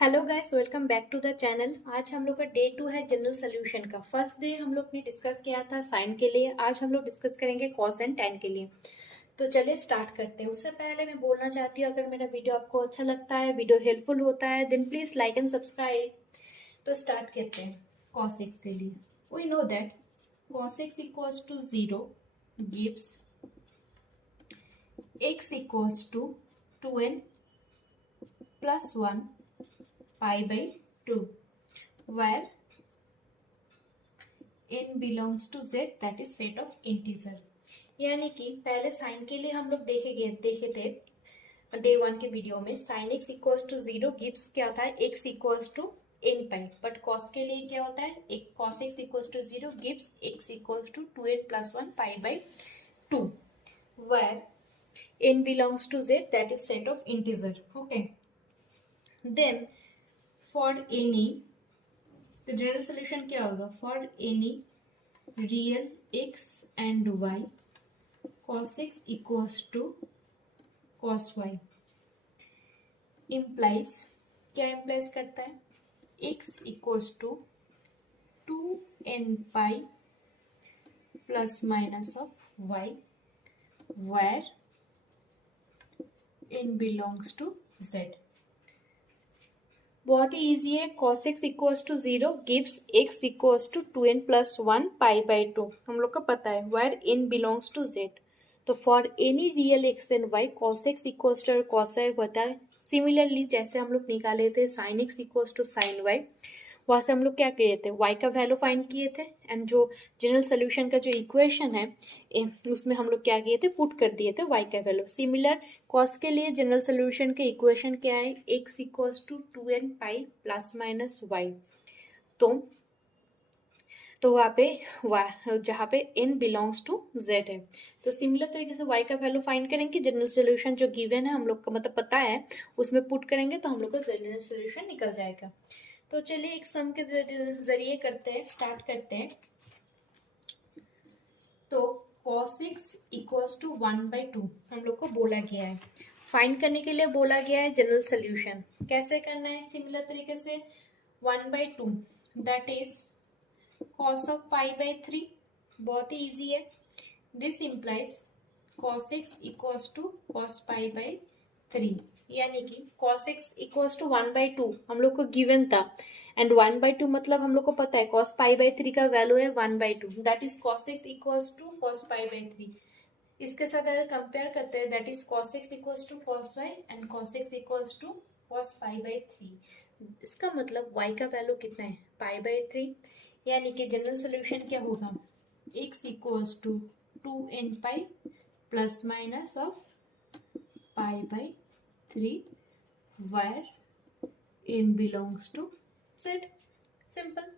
Hello guys, welcome back to the channel. आज हम लोग का डे 2 है जनरल सोल्यूशन का। फर्स्ट डे हम लोग ने डिस्कस किया था साइन के लिए, आज हम लोग डिस्कस करेंगे कॉस एंड टैन के लिए। तो चलिए स्टार्ट करते हैं। उससे पहले मैं बोलना चाहती हूँ, अगर मेरा वीडियो आपको अच्छा लगता है, वीडियो हेल्पफुल होता है, then please like and subscribe. तो स्टार्ट करते हैं कॉस एक्स के लिए। We know that cos x equals to 0 gives x equals to 2n plus 1 pi by 2 where n belongs to z, that is set of integer। यानी कि पहले sign के लिए हम लोग देखे थे डे 1 के वीडियो में। Sine x equals to 0 gives क्या होता है, x equals to n pi. But cos के लिए क्या होता है, एक cos x equals to 0 gives x equals to 2n plus 1 pi by 2 where n belongs to z, that is set of integer। okay, then for any, तो general solution क्या होगा, for any real x and y cos x equals to cos y implies, क्या implies करता है, x equals to 2n pi plus minus of y where n belongs to z। बहुत ही easy है। cos x equals to 0 gives x equals to 2n plus 1 pi by 2, हम लोग का पता है, where n belongs to z। तो for any real x and y cos x equals to cos y होता है। सिमिलरली जैसे हम लोग निकाले थे sin x equals to sin y, वहाँ से हम लोग क्या किए थे, y का वैल्यू फाइंड किए थे, एंड जो जनरल सोल्यूशन का जो इक्वेशन है उसमें हम लोग क्या किए थे, पुट कर दिए थे y का वैल्यू। सिमिलर कॉस के लिए जनरल सोल्यूशन के इक्वेशन क्या है, x equals to 2n pi plus minus y। तो वहाँ पे जहाँ पे n बिलोंग्स टू z है, तो सिमिलर तरीके से y का वैल्यू फाइंड करेंगे। जनरल सोल्यूशन जो गिवन है हम लोग का मतलब पता है, उसमें पुट करेंगे तो हम लोग का जनरल सोल्यूशन निकल जाएगा। तो चलिए एक सम के जरिए करते हैं, स्टार्ट करते हैं। तो cos x इक्वल्स टू 1/2 हम लोग को बोला गया है, फाइंड करने के लिए बोला गया है जनरल सोल्यूशन। कैसे करना है, सिमिलर तरीके से 1/2 that is cos of pi by 3, बहुत ही इजी है। This implies cos x equals to cos pi by 3, यानी कि cos x इक्वल्स टू 1/2 हम लोग को गिवन था, एंड 1/2 मतलब हम लोग को पता है cos पाई बाई 3 का वैल्यू है 1/2, that is cos x equals to cos pi by 3। इसके साथ अगर कंपेयर करते हैं, that is cos x equals to cos y and cos x equals to cos pi by 3। इसका मतलब y का वैल्यू कितना है, पाई बाई 3, यानी कि जनरल सोल्यूशन क्या होगा, x equals to 2n pi plus minus of pi by 3 where n belongs to z। Simple,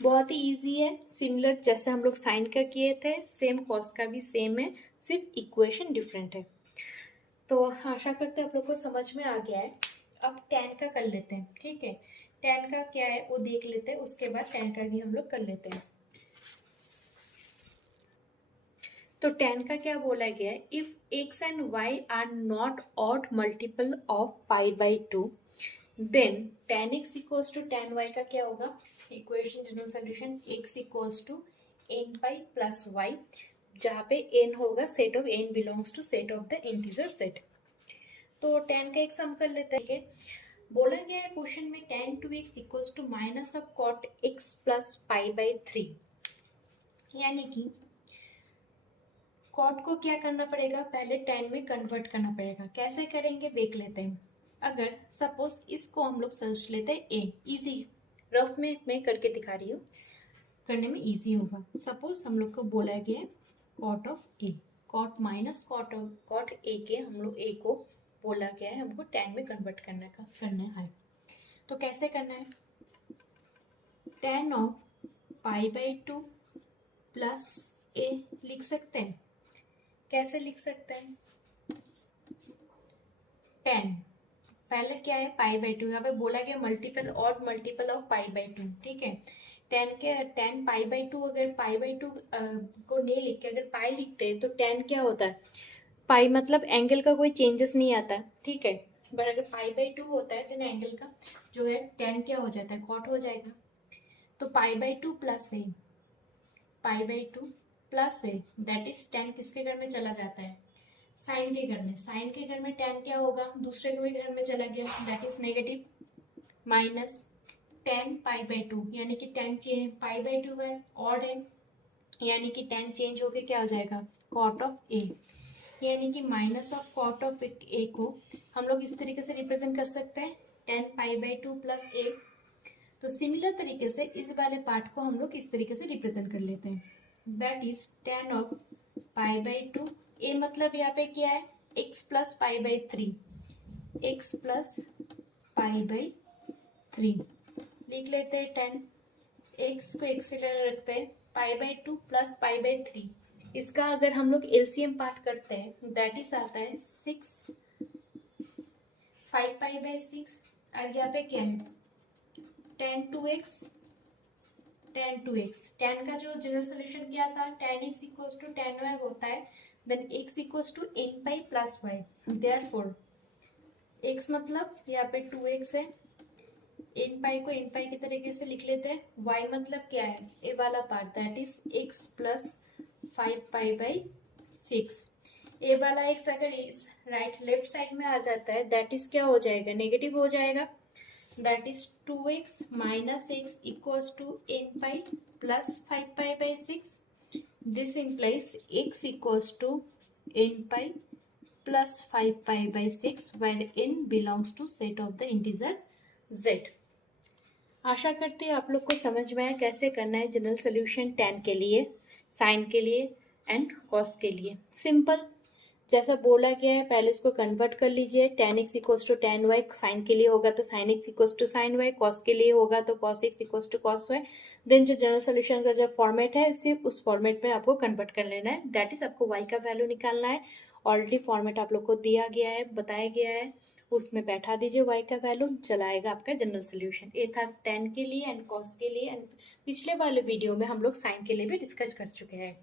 बहुत ही इजी है। सिमिलर जैसे हम लोग साइन का किए थे, सेम कॉस का भी सेम है, सिर्फ इक्वेशन डिफरेंट है। तो आशा करते हैं आप लोग को समझ में आ गया है। अब टैन का कर लेते हैं, ठीक है। टैन का क्या है वो देख लेते हैं, उसके बाद टैन का भी हम लोग कर लेते हैं। तो टैन का क्या बोला गया है, if x and y are not odd multiple of pi by 2 then tan x equals to tan y का क्या होगा, equation general solution x equals to n pi plus y, जहाँ पे n होगा set of n belongs to set of the integer set. तो tan का एक सम कर लेते हैं, ठीक है। बोला गया है क्वेश्चन में tan 2x equals to minus of cot x plus pi by 3, यानी कि कॉट को क्या करना पड़ेगा, पहले tan में कन्वर्ट करना पड़ेगा। कैसे करेंगे देख लेते हैं। अगर सपोज इसको हम लोग सोच लेते हैं a, इजी रफ में मैं करके दिखा रही हूँ, करने में इजी होगा। सपोज हम लोग को बोला गया है cot of a, cot minus cot a के हम लोग a को बोला गया है हमको tan में कन्वर्ट करना है। तो कैसे करना है, tan of pi by 2 plus a लिख सकते हैं। कैसे लिख सकते हैं, tan पहले क्या है पाई बाई 2, यहाँ पे बोला गया मल्टीपल और मल्टीपल ऑफ पाई बाई 2, ठीक है। tan पाई बाई 2, अगर पाई बाई 2 को नहीं लिख के अगर पाई लिखते हैं तो tan क्या होता है, पाई मतलब एंगल का कोई चेंजेस नहीं आता, ठीक है। बट अगर पाई बाई टू होता है देन एंगल का जो है टेन क्या हो जाता है, कॉट हो जाएगा। तो पाई by two plus A, pi by two plus A that is ten किसके घर में चला जाता है, साइन के घर में। साइन के घर में टेन क्या होगा, दूसरे के घर में चला गया that is negative, minus ten pi by to, यानी कि ten change, pi by to है ऑड है, यानी कि टेन चेंज होके क्या हो जाएगा, कॉट ऑफ ए, यानी कि माइनस ऑफ कॉट ऑफ ए को हम लोग इस तरीके से रिप्रेजेंट कर सकते हैं, ten pi by two plus A. तो सिमिलर तरीके से इस वाले पार्ट को हम लोग इस तरीके से रिप्रेजेंट कर लेते हैं, that is ten of pi by two, A मतलब यहाँ पे क्या है, X plus pi by three, X plus pi by three लिख लेते हैं। टेन एक्स को एक्स से रखते हैं, पाई by two plus pi by three, इसका अगर हम लोग एलसीएम पार्ट करते हैं दैट इज आता है six, five pi by six, और यहाँ पे क्या है tan two x, tan two x, tan का जो जनरल सोल्यूशन क्या था, tan x equals to tan y होता है, then x equals to n pi plus y, therefore x मतलब यहाँ पे टू एक्स है, एन पाई को एन पाई की तरीके से लिख लेते हैं, वाई मतलब क्या है, ए वाला part that is X plus five pi by six. A वाला एक्स अगर इस राइट लेफ्ट साइड में आ जाता है दैट इज क्या हो जाएगा, नेगेटिव हो जाएगा, that is two x minus x equals to n pi plus five pi by six, this implies x equals to n pi plus 5 pi by 6 where n belongs to set of the integer z। आशा करते हैं आप लोग को समझ में आया कैसे करना है जनरल सोल्यूशन टेन के लिए, साइन के लिए एंड कॉस के लिए। सिंपल जैसा बोला गया है पहले इसको कन्वर्ट कर लीजिए, tan x equals to tan y sine के लिए होगा तो sine x equals to sine y, cos के लिए होगा तो cos x equals to cos y. Then जो जनरल सोल्यूशन का जो फॉर्मेट है सिर्फ उस फॉर्मेट में आपको कन्वर्ट कर लेना है, दैट इज आपको वाई का वैल्यू निकालना है। ऑलरेडी फॉर्मेट आप लोग को दिया गया है, बताया गया है, उसमें बैठा दीजिए वाई का वैल्यू, चलाएगा आपका जनरल सोल्यूशन। ये था टेन के लिए एंड कॉस के लिए, एंड पिछले वाले वीडियो में हम लोग साइन के लिए भी डिस्कस कर चुके हैं।